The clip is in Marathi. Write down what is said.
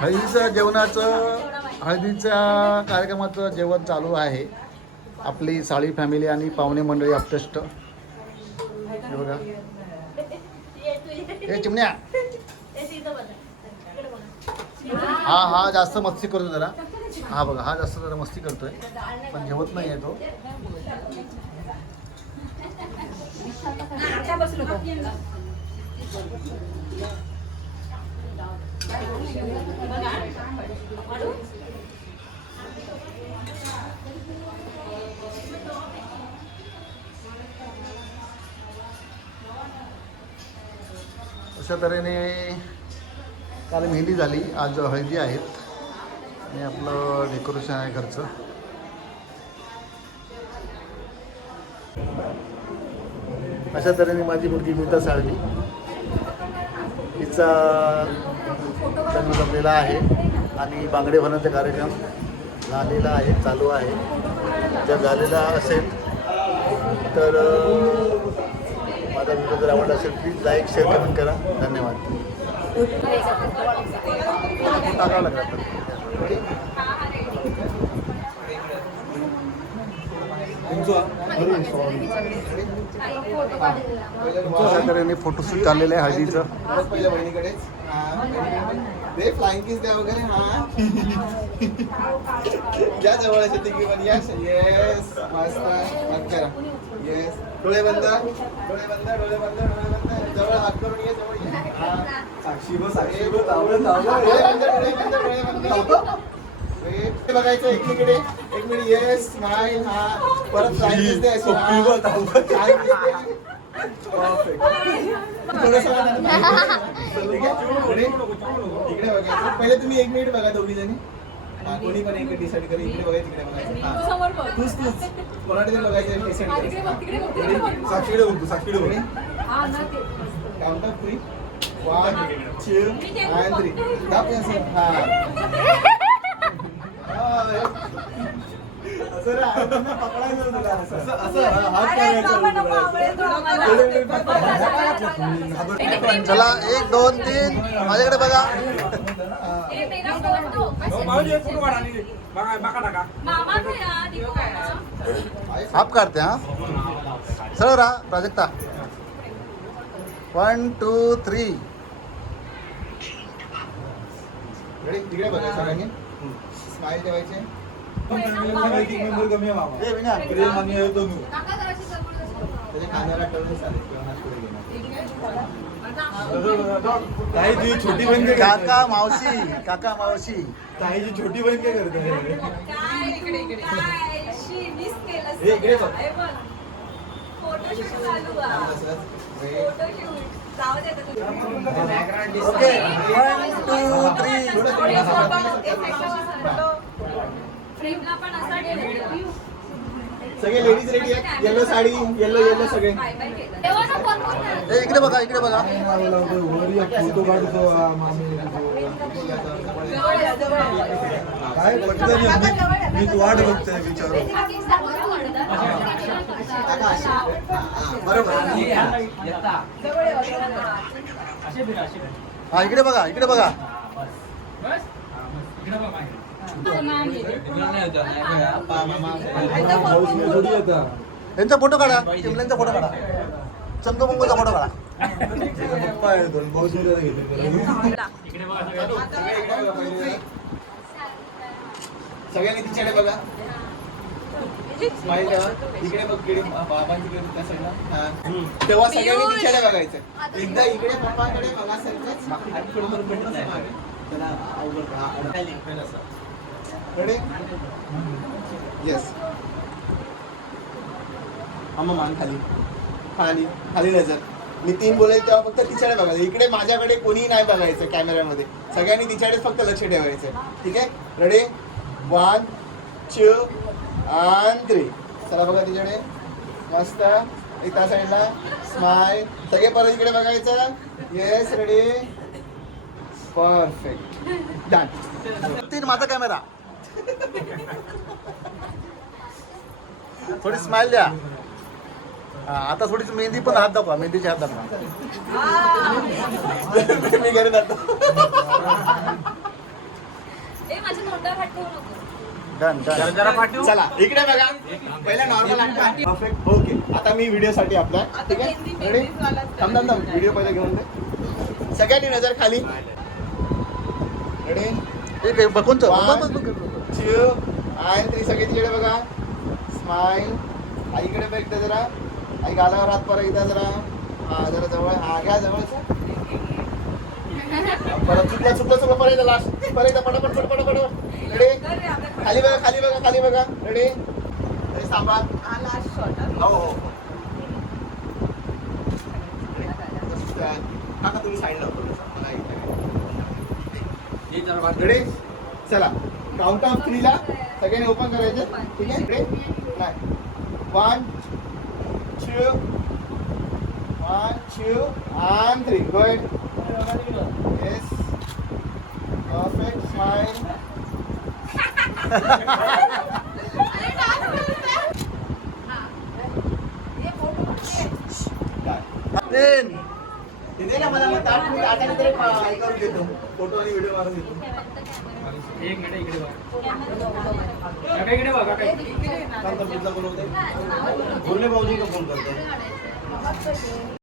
हळदीचं जेवणाचं हळदीच्या कार्यक्रमाचं जेवण चालू आहे. आपली साळी फॅमिली आणि पाहुणे मंडळी अपटेष्ट बघा. हे चिमण्या. हा हा जास्त मस्ती करतो जरा. हा बघा हा जास्त जरा मस्ती करतोय. पण जेवत नाही आहे तो. अशा तऱ्हेने काल मेहंदी झाली आज हळदी आहेत आणि आपलं डेकोरेशन आहे घरचं. अशा तऱ्हेने माझी मुलगी मीता साळवी. हिचा जन्म जमलेला आहे आणि बांगडे भरण्याचा कार्यक्रम झालेला आहे चालू आहे. जर झालेला असेल तर माझा व्हिडिओ जर आवडला असेल प्लीज लाईक शेअर कमेंट करा. धन्यवाद. टाकावं अशा तऱ्हेने फोटोशूट चाललेलं आहे हळदीचं. परत पहिल्या बहिणीकडेच ते फ्लाइंग किस द्या वगैरे हा. ज्या जवळ असेल तिघी पण यस येस मस्त हात करा. येस डोळे बंद. डोळे बंद डोळे बंद डोळे बंद. जवळ हात करून ये जवळ ये. हा. साक्षी गो साक्षी गो तावडं डोळे बंद डोळे बंद डोळे बंद. ते बघायचं एक मिनिट येस हा. परत अशी. ठीक आहे? पुढे. इकडे बघायचं पहिले तुम्ही एक मिनिट बघा दोघी जणी हा, कोणी पण एक डिसाईड करा. इकडे बघायचं इकडे बघायचं हा. तूच तूच. कोणाकडे तरी बघायचं डिसाईड करायचं साक्षीकडे बघ तू साक्षीकडे बघ. Count of three one two and three दाब असं हा. चला एक दोन तीन. माझ्याकडे बघा. हाफ काढते हा सरळ राहा प्राजक्ता। वन टू थ्री तिकडे बघा सगळ्यांनी स्माइल ठेवायचे. ताई तुझी छोटी बहीण काय काका करते मावशी काका मावशी. ताईची छोटी बहीण काय करते? इकडे बघ. फोटोशूट चालू आहे. Photoshoot. Okay one two three. सगळे लेडीज रेडी आहेत. येलो साडी येलो येलो सगळे. इकडे बघा इकडे बघा. काय. मी- वाट बघतोय विचारू. हा इकडे बघा इकडे बघा. यांचा फोटो काढा चिमल्यांचा फोटो काढा. चंदुमंगूचा फोटो काढा. पप्पा आहे पाऊस सगळ्यांनी तिच्याकडे बघा. इकडे बघ इकडे बाबांकडे त्या साईडला हा. तेव्हा सगळ्यांनी तिच्याकडे बघायचं. एकदा इकडे पप्पांकडे बघा हा? Yes. अम्मा मान खाली. खाली. खाली नजर. मी तीन बोलेल तेव्हा फक्त तिच्याकडे बघायचं. इकडे माझ्याकडे कोणीही नाही बघायचं कॅमेऱ्यामध्ये. सगळ्यांनी तिच्याकडेच फक्त लक्ष ठेवायचं. ठीक आहे? रेडी वन टू थ्री चला बघा तिच्याकडे. मस्त. एक त्या साईडला. स्माइल. सगळे परत इकडे बघायचं. येस रेडी परफेक्ट डन तीन माझा कॅमेरा थोडी स्माइल द्या. आता थोडीशी मेहंदी पण हात दाखवा. मेहंदीचे हात दाखवा. मी घरी जातो. डन डन चला इकडे बघा. पहिला नॉर्मल परफेक्ट ओके आता मी व्हिडिओ साठी आपला ठीक आहे? रेडी थांब व्हिडिओ पहिला घेऊन दे. सगळ्यांनी नजर खाली. रेडी एक एक कोणचं One. बघ, बघ, बघ, बघ. चिव आणि तरी सगळे तिकडे बघा. स्माइल आईकडे बघ एकदा जरा. आई गालावर हात परत एकदा जरा. हा जरा जवळ. हा घ्या जवळच. परत चुकलं चुकलं चुकलं परत एकदा लास्ट परत एकदा पटापट पटापट पटापट रेडी खाली बघा खाली बघा खाली बघा. रेडी हो हो. काका तुम्ही साईडला रेडी चला. काउंट ऑफ थ्रीला सगळ्यांनी ओपन करायचे. ठीक आहे? रेडी नाही वन टू वन टू आणि थ्री गुड मला मग नंतर हे करून देतो. फोटो आणि व्हिडिओ मारून देतो. एक मिनिट इकडे बघा. इकडे बघा पुढचा बोलवते बोलले भाऊजी का फोन करतो